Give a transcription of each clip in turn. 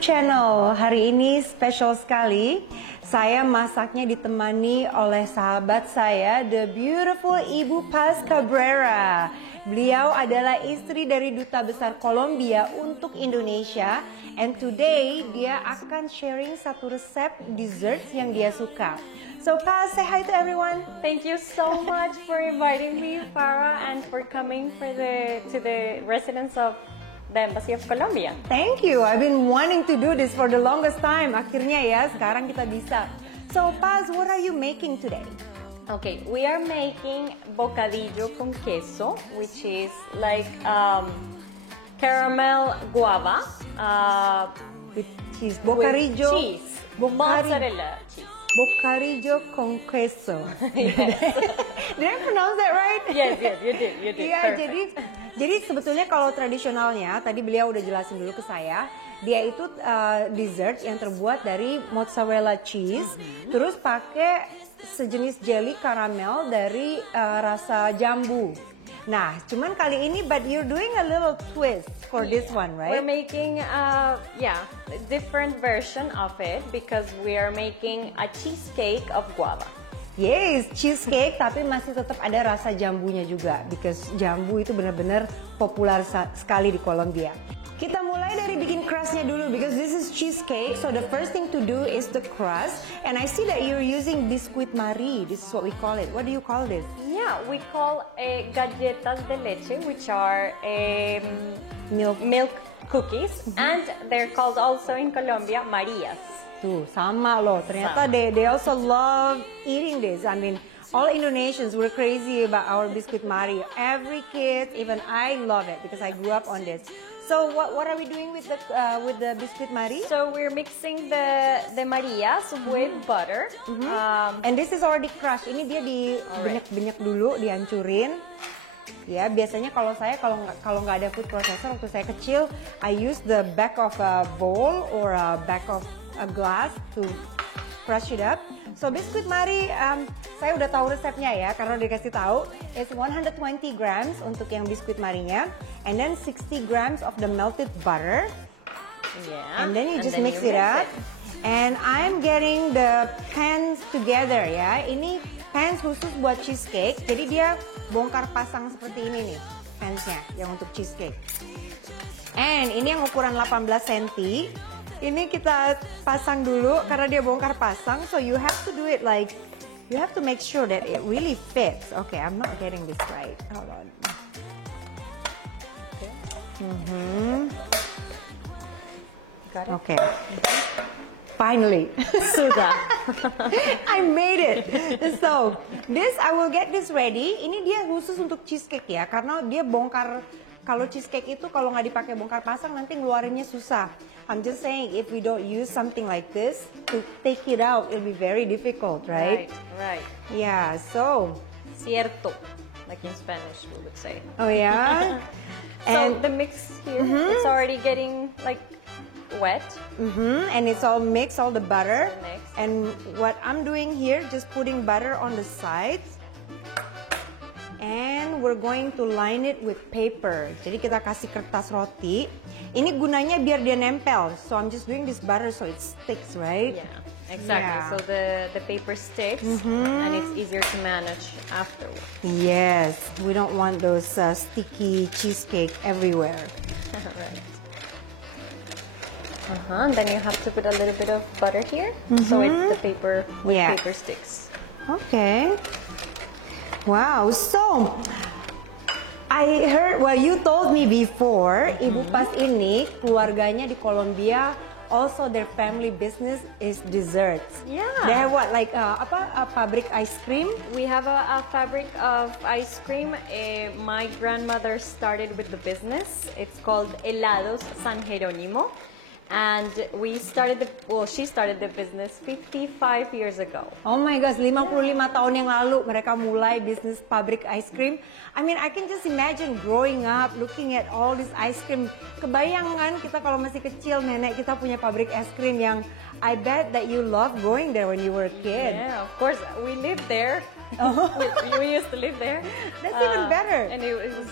YouTube channel. Hari ini spesial sekali. Saya masaknya ditemani oleh sahabat saya, the beautiful Ibu Paz Cabrera. Beliau adalah istri dari Duta Besar Kolombia untuk Indonesia. And today dia akan sharing satu resep desserts yang dia suka. So Paz, say hi to everyone. Thank you so much for inviting me, Farah, and for coming to the residence of the Embassy of Colombia. Thank you. I've been wanting to do this for the longest time. Akhirnya ya, sekarang kita bisa. So Paz, what are you making today? Okay, we are making bocadillo con queso, which is like caramel guava With cheese. Bocadillo. with cheese, mozzarella cheese. Bocadillo con queso. Did I pronounce that right? Yes, you did. Iya, Perfect. jadi sebetulnya kalau tradisionalnya, tadi beliau udah jelasin dulu ke saya, dia itu dessert yang terbuat dari mozzarella cheese, terus pakai sejenis jelly karamel dari rasa jambu. Nah, cuman kali ini, but you're doing a little twist for this one, right? We're making a different version of it because we are making a cheesecake of guava. Yes, cheesecake tapi masih tetap ada rasa jambunya juga because jambu itu benar-benar populer sekali di Kolombia. Kita mulai dari bikin crustnya dulu because this is cheesecake. So the first thing to do is the crust. And I see that you're using biscuit Marie. This is what we call it. What do you call this? Yeah, we call galletas de leche, which are milk cookies, and they're called also in Colombia Marias. Tuh, sama loh. Ternyata they also love eating this. I mean, all Indonesians were crazy about our biscuit Marie. Every kid, even I love it because I grew up on this. So what are we doing with the biscuit Marie? So we're mixing the Marias with butter. And this is already crushed. Ini dia dibenyak-benyak dulu, dihancurin. Ya, biasanya kalau nggak ada food processor waktu saya kecil, I use the back of a bowl or a back of a glass to crush it up. So biskuit Marie, saya udah tahu resepnya ya, karena udah dikasih tahu. It's 120 grams untuk yang biskuit Marie-nya, and then 60 grams of the melted butter. Yeah. And then you just mix it up. And I'm getting the pans together ya. Ini pans khusus buat cheesecake, jadi dia bongkar pasang seperti ini nih, pansnya yang untuk cheesecake. And ini yang ukuran 18 cm. Ini kita pasang dulu karena dia bongkar pasang. So you have to do it like, you have to make sure that it really fits. Okay, I'm not getting this right. Hold on. Got it? Okay. Finally. Sudah. I made it. So, this I will get this ready. Ini dia khusus untuk cheesecake ya, karena dia bongkar. Kalau cheesecake itu kalau nggak dipakai bongkar pasang nanti ngeluarinnya susah. I'm just saying if we don't use something like this to take it out, it'll be very difficult, right? Right. Yeah. So. Cierto, like in Spanish we would say. Oh yeah. So the mix here, it's already getting like wet. And it's all mixed, all the butter. All mixed. And what I'm doing here, just putting butter on the sides. And we're going to line it with paper. Jadi kita kasih kertas roti. Ini gunanya biar dia nempel. So I'm just doing this butter so it sticks, right? Yeah, exactly. Yeah. So the paper sticks and it's easier to manage afterwards. Yes, we don't want those sticky cheesecake everywhere. Right. And then you have to put a little bit of butter here, so the paper paper sticks. Okay. Wow. So I heard, well, you told me before, Ibu Paz ini keluarganya di Kolombia, also their family business is desserts. Yeah. They have what, like a fabric ice cream? We have a fabric of ice cream. My grandmother started with the business. It's called Helados San Jerónimo. And she started the business 55 years ago. Oh my gosh, 55 tahun yang lalu mereka mulai bisnis pabrik ice cream. I mean, I can just imagine growing up, looking at all this ice cream. Kebayangan kita kalau masih kecil, nenek kita punya pabrik ice cream yang I bet that you love going there when you were a kid. Yeah, of course, we lived there. We used to live there. That's even better. And it was,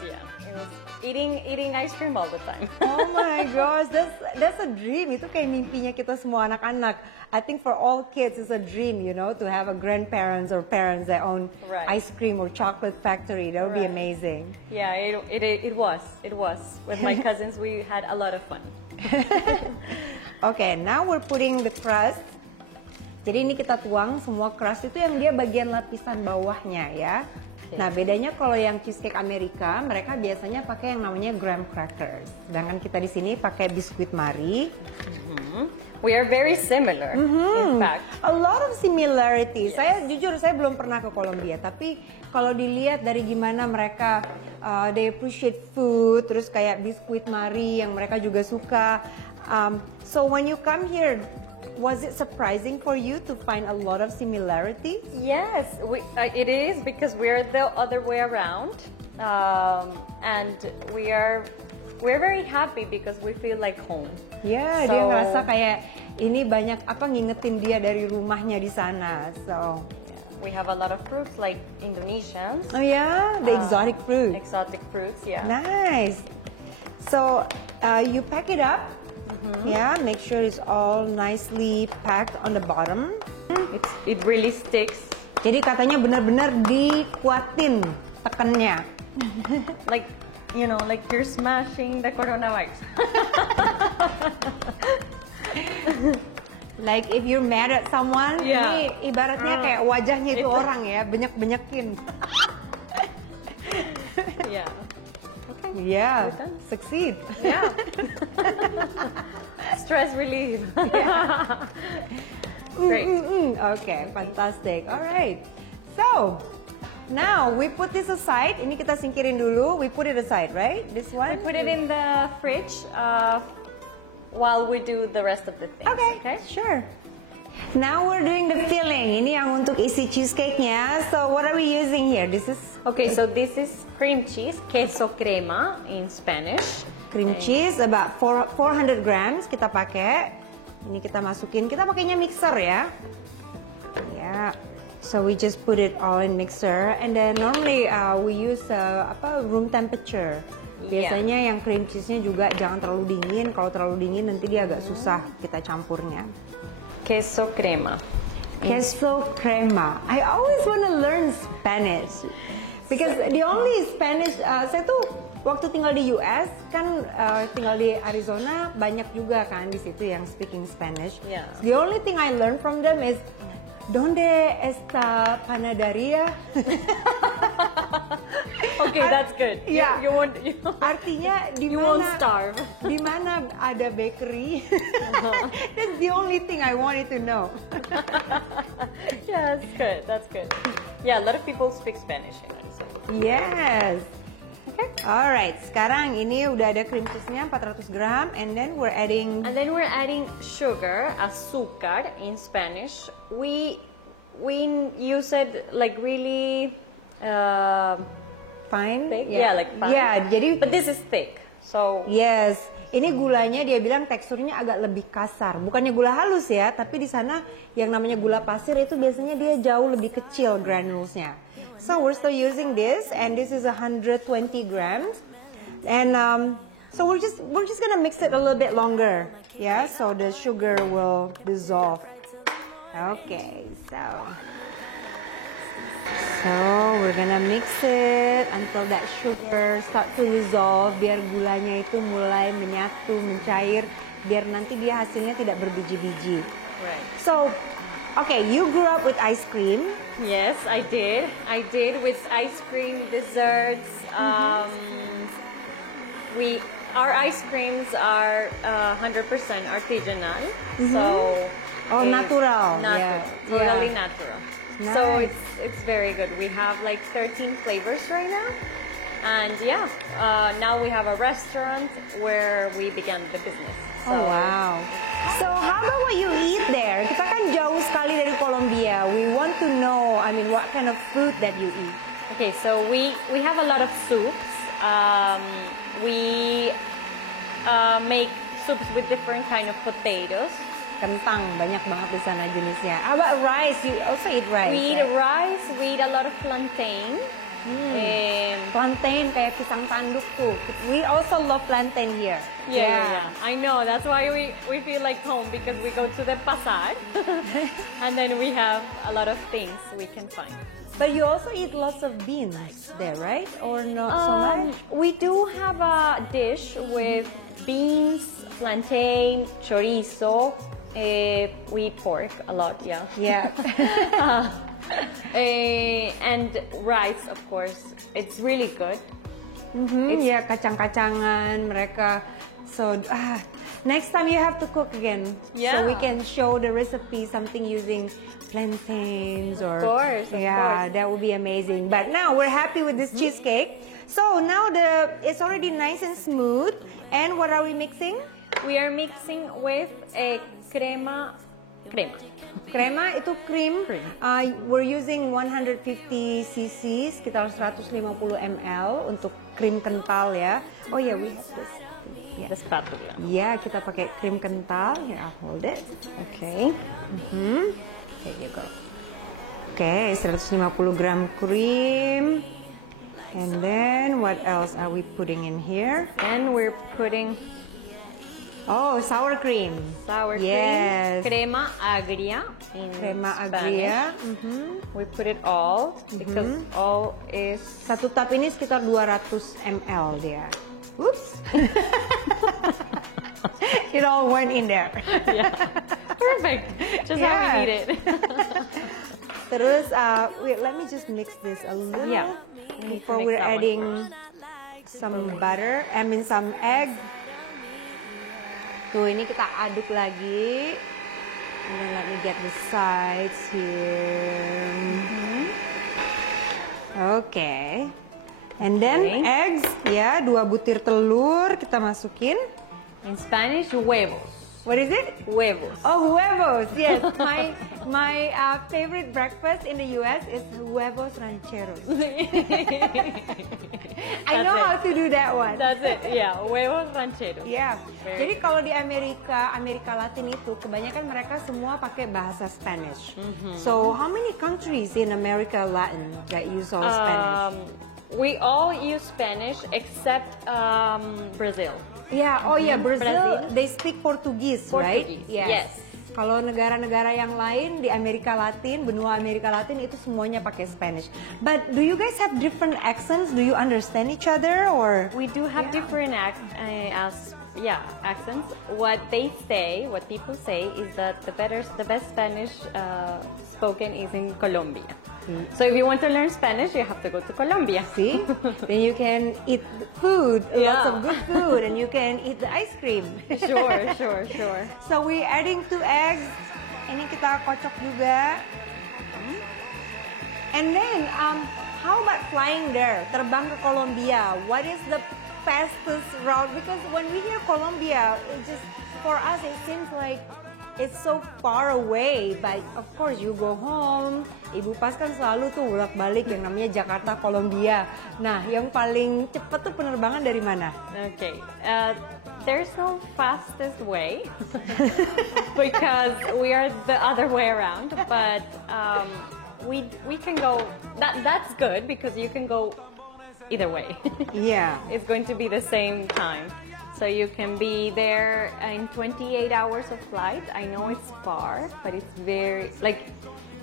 It was eating ice cream all the time. Oh my gosh, that's a dream. Itu kayak mimpinya kita semua anak-anak. I think for all kids it's a dream, you know, to have a grandparents or parents that own Right. ice cream or chocolate factory. That would be Right. amazing. Yeah, it was. With my cousins, we had a lot of fun. Okay, now we're putting the crust. Jadi ini kita tuang semua crust itu yang dia bagian lapisan bawahnya ya. Nah bedanya kalau yang cheesecake Amerika, mereka biasanya pakai yang namanya graham crackers. Sedangkan kita di sini pakai biskuit Marie. We are very similar, in fact. A lot of similarities. Saya jujur saya belum pernah ke Kolombia, tapi kalau dilihat dari gimana mereka they appreciate food, terus kayak biskuit Marie yang mereka juga suka. So when you come here, was it surprising for you to find a lot of similarities? Yes, it is because we're the other way around, and we're very happy because we feel like home. Ya, dia ngerasa kayak ini banyak apa ngingetin dia dari rumahnya di sana. So, we have a lot of fruits like Indonesians. oh yeah, the exotic fruit. Exotic fruits, yeah. Nice. So you pack it up. Yeah, make sure it's all nicely packed on the bottom. It really sticks. Jadi katanya benar-benar dikuatin tekennya. Like, you know, like you're smashing the coronavirus. Like if you're mad at someone, Yeah. ini ibaratnya kayak wajahnya itu orang ya, benyak-benyakin. Yeah. Okay. Yeah, We're done. succeed. Yeah. Stress relief. Great. Okay, fantastic. All right. So, now we put this aside. Ini kita singkirin dulu. We put it aside, right? This one? We put it in the fridge while we do the rest of the things. Okay, sure. Now we're doing the filling. Ini yang untuk isi cheesecake-nya. So, what are we using here? This is Okay, so this is cream cheese, queso crema in Spanish. cream cheese, about 400 grams kita pakai. Ini kita masukin. Kita pakainya mixer ya. Yeah. So we just put it all in mixer, and then normally we use room temperature. Biasanya yang cream cheese-nya juga jangan terlalu dingin. Kalau terlalu dingin nanti dia agak susah kita campurnya. Queso crema. Queso crema. I always want to learn Spanish because the only Spanish saya tuh waktu tinggal di US kan tinggal di Arizona banyak juga kan di situ yang speaking Spanish. Yeah. The only thing I learn from them is ¿Dónde está panadería? Okay, that's good. Yeah. You won't. Artinya di You mana? won't starve. Di mana ada bakery? That's the only thing I wanted to know. Yeah, that's good. That's good. Yeah, a lot of people speak Spanish. So. Yes. Alright, sekarang ini udah ada cream cheese-nya 400 gram, and then we're adding. And then we're adding sugar, azúcar in Spanish. We use it like really Fine. thick. Yeah, like fine. Yeah, jadi But this is thick. So yes, ini gulanya dia bilang teksturnya agak lebih kasar. Bukannya gula halus ya, tapi di sana yang namanya gula pasir itu biasanya dia jauh lebih kecil granulesnya. So we're still using this, and this is 120 grams, and so we're just gonna mix it a little bit longer, yeah, so the sugar will dissolve. Okay, so we're gonna mix it until that sugar start to dissolve, biar gulanya itu mulai menyatu, mencair, biar nanti dia hasilnya tidak berbiji-biji. right. So, okay, you grew up with ice cream. Yes, I did. I did with ice cream, desserts. Our ice creams are 100% artisanal. So Natural. natural, Yeah. totally Yeah. natural. So Nice. it's very good. We have like 13 flavors right now, and now we have a restaurant where we began the business. Oh wow. So how about what you eat there? Kita kan jauh sekali dari Colombia. We want to know, I mean, what kind of food that you eat? Okay, so we have a lot of soups. We make soups with different kind of potatoes. Kentang banyak banget di sana jenisnya. How about rice? You also eat rice? We eat right? rice. We eat a lot of plantain. Plantain kayak pisang tanduk tuh. We also love plantain here. Yeah. I know. That's why we feel like home because we go to the pasar and then we have a lot of things we can find. But you also eat lots of beans there, right? Or not so much? We do have a dish with beans, plantain, chorizo. We eat pork a lot, yeah. Yeah. And rice, of course. It's really good. Ya, kacang-kacangan mereka. So, next time you have to cook again. Yeah. So we can show the recipe, something using plantains or... Of course. Yeah, that would be amazing. But now we're happy with this cheesecake. So now it's already nice and smooth. And what are we mixing? We are mixing with a crema. Crema itu krim. We're using 150 cc, sekitar 150 ml untuk krim kental ya. Oh ya, we have this. The spatula. Ya, kita pakai krim kental. Here, I'll hold it. Okay. There you go. Okay, 150 gram krim. And then what else are we putting in here? And we're putting Oh, sour cream. Yes. Crema agria in Crema Spanish. agria. We put it all because all is... Satu tub ini sekitar 200 ml dia. Whoops. It all went in there. Yeah. Perfect. Just how we need it. Terus, wait, let me just mix this a little. Yeah. Before we're adding some butter, some egg. Tuh, ini kita aduk lagi. And then let me get the sides here. Okay. And then eggs, ya, 2 butir telur kita masukin. In Spanish, huevos. What is it? Huevos. Oh, huevos. Yes, my favorite breakfast in the U.S. is huevos rancheros. I know how to do that one. That's it. Yeah, huevos rancheros. Yeah. Jadi kalau di Amerika Latin itu kebanyakan mereka semua pakai bahasa Spanish. So how many countries in America Latin that use all Spanish? We all use Spanish except Brazil. Yeah, Brazil, they speak Portuguese, right? Yes. Kalau negara-negara yang lain di Amerika Latin, benua Amerika Latin itu semuanya pakai Spanish. But do you guys have different accents? Do you understand each other or? We do have different accents. What people say is that the best Spanish spoken is in Colombia. So if you want to learn Spanish, you have to go to Colombia. See? Then you can eat food, lots of good food, and you can eat the ice cream. Sure. So we're adding 2 eggs. Ini kita kocok juga. And then, how about flying there? Terbang ke Colombia. What is the fastest route? Because when we hear Colombia, for us, it seems like it's so far away, but of course you go home. Ibu Pas kan selalu tuh bolak-balik yang namanya Jakarta, Colombia. Nah, yang paling cepat tuh penerbangan dari mana? Okay, there's no fastest way because we are the other way around. But we can go. That's good because you can go either way. Yeah, it's going to be the same time. So you can be there in 28 hours of flight. I know it's far, but it's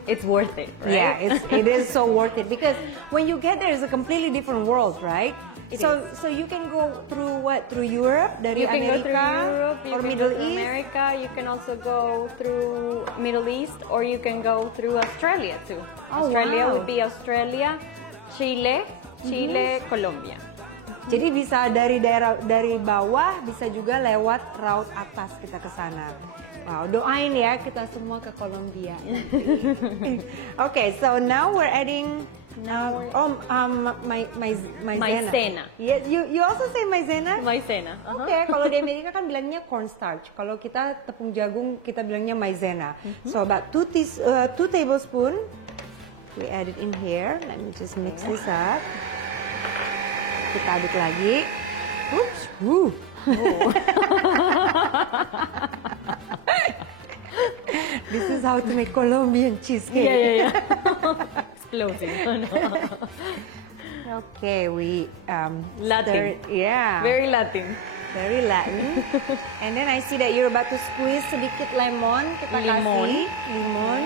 it's worth it, right? Yeah, it is so worth it because when you get there, it's a completely different world, right? So you can go through what? Through Europe, dari you can Amerika, go through Europe, or Middle East. America. You can also go through Middle East, or you can go through Australia too. Oh, Australia wow. would be Australia, Chile, Colombia. Jadi bisa dari bawah, bisa juga lewat route atas kita ke sana. Wow, doain ya kita semua ke Colombia. Okay, so now we're adding maizena. Yeah, you also say maizena? Maizena. Okay, kalau di Amerika kan bilangnya cornstarch. Kalau kita tepung jagung kita bilangnya maizena. So about 2 tablespoons we add it in here. Let me just mix this up. Kita aduk lagi. Oops. Woo. This is how to make Colombian cheesecake. Yeah. Explosive. Okay, we Latin. yeah. Very Latin. Very Latin. And then I see that you're about to squeeze sedikit lemon. Kita Limon. kasih limon.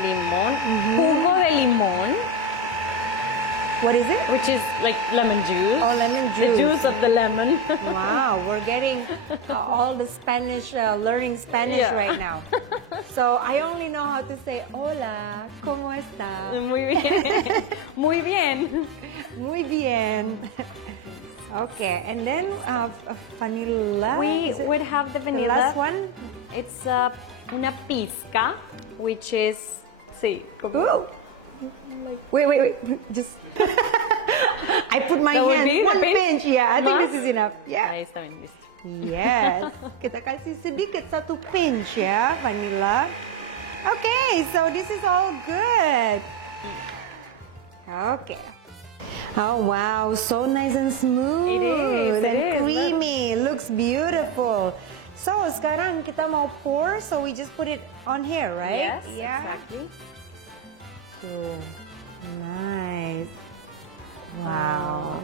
Limon. Jugo de limon, What is it? which is like lemon juice. Oh, lemon The juice. juice of the lemon. Wow, we're getting all the Spanish, learning Spanish Yeah. right now. So I only know how to say hola, ¿cómo está? Muy bien. Muy bien. Muy bien. Okay, and then vanilla. We Is it would have the the vanilla. last one. It's una pizca, which is Ooh. Wait. Just. I put my That would hand be the one pinch? pinch. Yeah, I think Mas? this is enough. Yeah. Ahí está bien, listo. Yes. Kita kasih sedikit satu pinch ya, vanilla. Okay, so this is all good. Okay. Oh wow, so nice and smooth. It is, and it is. creamy. Looks beautiful. So sekarang kita mau pour, so we just put it on here, right? Yes, exactly. Cool. Nice. Wow.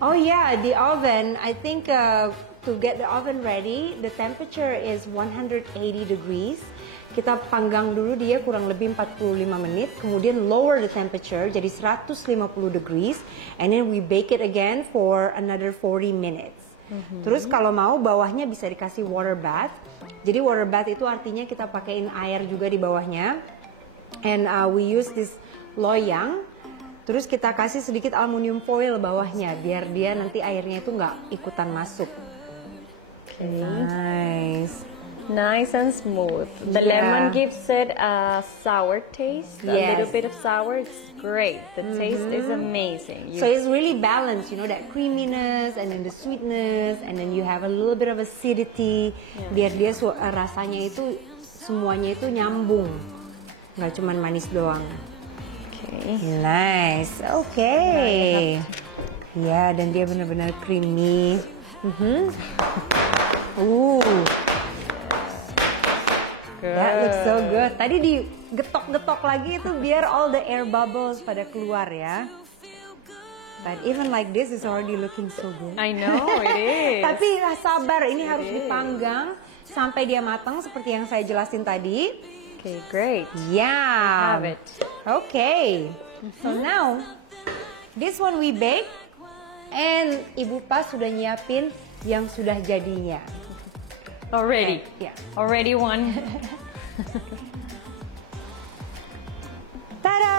Oh yeah, the oven. I think to get the oven ready, the temperature is 180 degrees. Kita panggang dulu dia kurang lebih 45 menit, kemudian lower the temperature jadi 150 degrees, and then we bake it again for another 40 minutes. Terus kalau mau bawahnya bisa dikasih water bath. Jadi water bath itu artinya kita pakein air juga di bawahnya. And we use this loyang. Terus kita kasih sedikit aluminium foil bawahnya biar dia nanti airnya itu nggak ikutan masuk. Nice. Nice and smooth. The Yeah. lemon gives it a sour taste, a Yes. little bit of sour. It's great. The taste is amazing. So it's really balanced, you know, that creaminess and then the sweetness and then you have a little bit of acidity. Biar dia rasanya itu semuanya itu nyambung. Nggak cuman manis doang. Okay. Nice. Okay. Ya, dan dia benar-benar creamy. That looks so good. Tadi digetok-getok lagi itu biar all the air bubbles pada keluar ya. But even like this is already looking so good. I know it is. Tapi sabar, ini harus dipanggang sampai dia matang seperti yang saya jelasin tadi. Okay, great. Yeah. Have it. Okay. So now, this one we bake, and Ibu Pas sudah nyiapin yang sudah jadinya. Already. Yeah. Already one. Tada!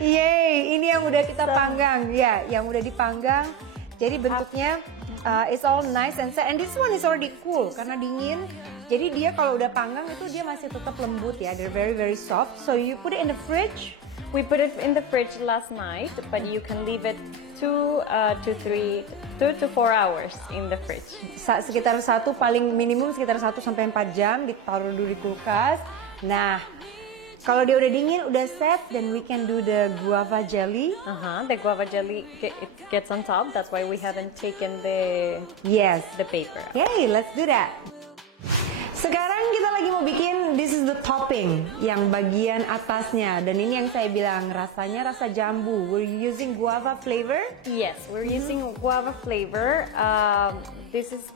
Yeay, ini yang udah kita panggang. Ya, yang udah dipanggang. Jadi bentuknya it's all nice and set. And this one is already cool karena dingin. Jadi dia kalau udah panggang itu dia masih tetap lembut ya. They're very very soft. So you put it in the fridge. We put it in the fridge last night, but you can leave it 2 to 4 hours in the fridge. Sekitar paling minimum sekitar 1 sampai 4 jam ditaruh dulu di kulkas. Nah, kalau dia udah dingin, udah set, then we can do the guava jelly. The guava jelly it gets on top. That's why we haven't taken the Yes. paper. Yay, let's do that. Sekarang kita lagi mau bikin, this is the topping, yang bagian atasnya. Dan ini yang saya bilang, rasanya rasa jambu. We're using guava flavor. Yes, we're using guava flavor. This is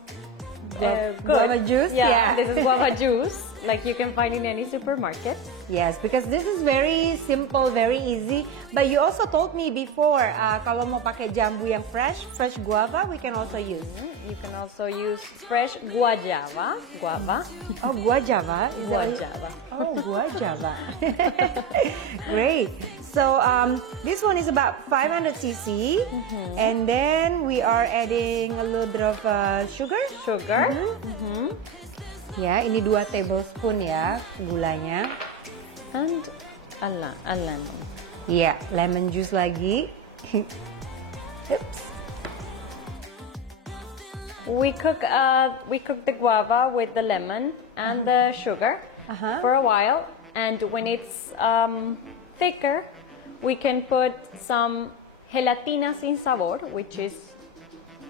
Guava juice? Yeah, Yeah. this is guava juice, like you can find in any supermarket. Yes, because this is very simple, very easy. But you also told me before, kalau mau pakai jambu yang fresh guava, we can also use. You can also use fresh guava. Oh, guajava? Is that what you- Guajava. Oh, guajava. Great. So this one is about 500 cc, and then we are adding a little bit of sugar. Sugar. Ya, ini 2 tablespoon ya gulanya. And a lemon. Ya, lemon juice lagi. Oops. We cook the guava with the lemon and the sugar for a while, and when it's thicker, we can put some gelatina sin sabor, which is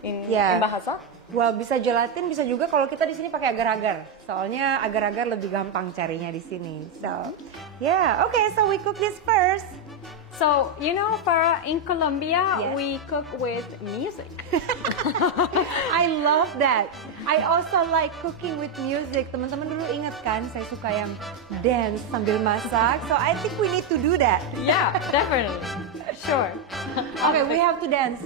in bahasa. Well, bisa gelatin, bisa juga kalau kita di sini pakai agar-agar. Soalnya agar-agar lebih gampang carinya di sini. So, yeah, okay, so we cook this first. So, you know, Farah, in Colombia, Yes. we cook with music. I love that. I also like cooking with music. Teman-teman dulu ingat kan, saya suka yang dance sambil masak. So I think we need to do that. Yeah, definitely. Sure. Okay, we have to dance.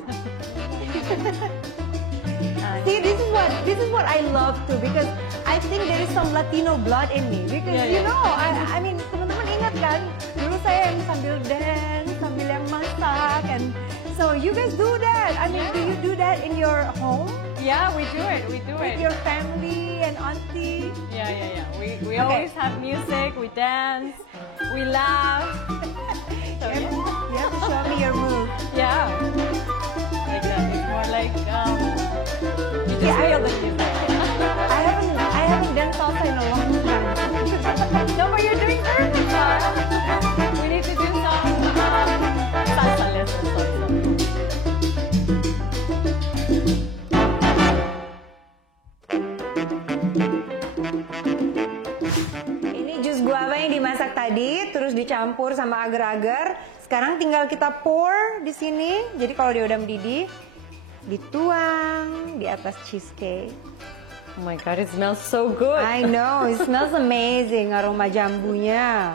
See, this is what I love too, because I think there is some Latino blood in me. Because Yeah, you yeah. know, I mean, teman-teman ingat kan, dulu saya yang sambil dance, sambil yang masak, and so you guys do that. I mean, do you do that in your home Yeah, we do it. We do with it. your family and auntie? Yeah. We Okay. always have music, we dance, we laugh. So, You yeah. have to show me your move. Yeah. Like that. It's more like you just Yeah, feel the music. I haven't done salsa in a long time. No, but you're doing perfect, Farah. We need to do some salsa lessons also. Ini jus guava yang dimasak tadi, terus dicampur sama agar-agar. Sekarang tinggal kita pour di sini. Jadi kalau dia udah mendidih, dituang di atas cheesecake. Oh my god, it smells so good. I know, it smells amazing, aroma jambunya.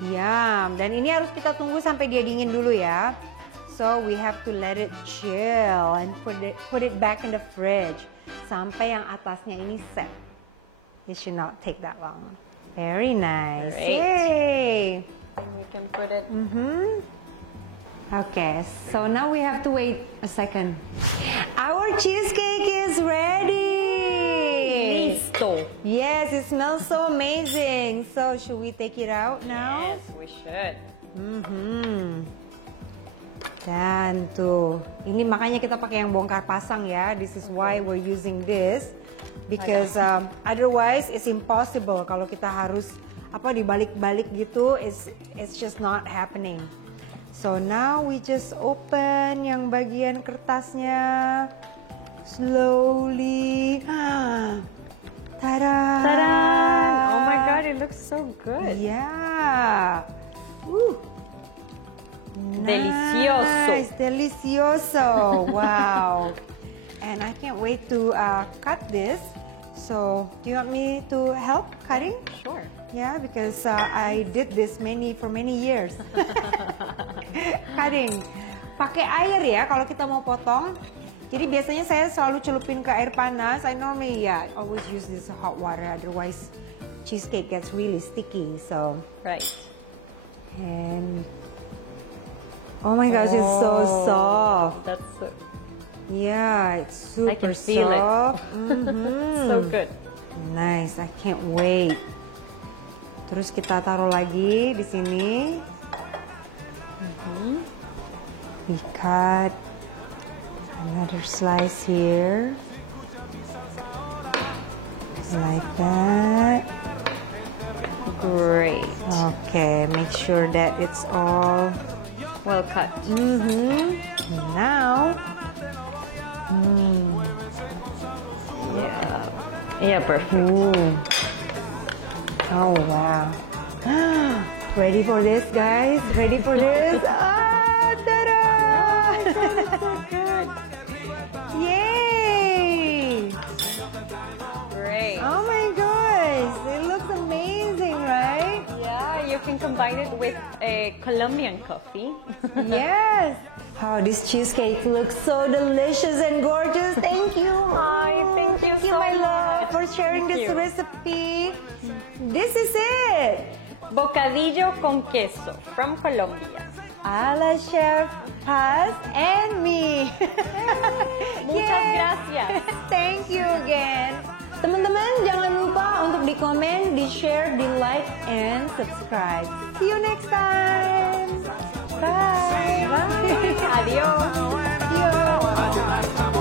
Yum. Dan ini harus kita tunggu sampai dia dingin dulu ya. So we have to let it chill and put it back in the fridge sampai yang atasnya ini set. It should not take that long. Very nice. Great. Yay. And we can put it. Okay, so now we have to wait a second. Our cheesecake is ready. Listo. Yes, it smells so amazing. So should we take it out now? Yes, we should. Dan tuh, ini makanya kita pakai yang bongkar pasang ya. This is why we're using this. Because otherwise it's impossible kalau kita harus dibalik-balik gitu. It's just not happening. So now we just open yang bagian kertasnya slowly. Tada! Ta-da! Oh my god, it looks so good. Yeah. Woo. Delicioso. Nice, delicioso. Wow. And I can't wait to cut this. So, do you want me to help cutting? Sure. Yeah, because I did this for many years. Cutting. Pakai air ya kalau kita mau potong. Jadi biasanya saya selalu celupin ke air panas. I normally always use this hot water. Otherwise, cheesecake gets really sticky. So, Right. and oh my gosh, it's so soft. That's so, Yeah, it's super I can feel it. soft. so good. Nice, I can't wait. Terus kita taruh lagi di sini. We cut another slice here. Like that. Great. Okay, make sure that it's all. Well cut. Now, Yeah, perfect. ooh. Oh wow. Ready for this, guys? Ready for this? Ta-da! So good. Yay! Great. Oh my gosh, it looks amazing, right? Yeah, you can combine it with a Colombian coffee. Yes. Oh, this cheesecake looks so delicious and gorgeous. Thank you. Ay, thank you so my much. love, for sharing Thank this you. recipe. This is it. Bocadillo con queso from Colombia. A la Chef Paz and me. Muchas Yay. gracias. Thank you again. Teman-teman, jangan lupa untuk di-comment, di-share, di-like, and subscribe. See you next time. Bye. Bye. Adios. Adios.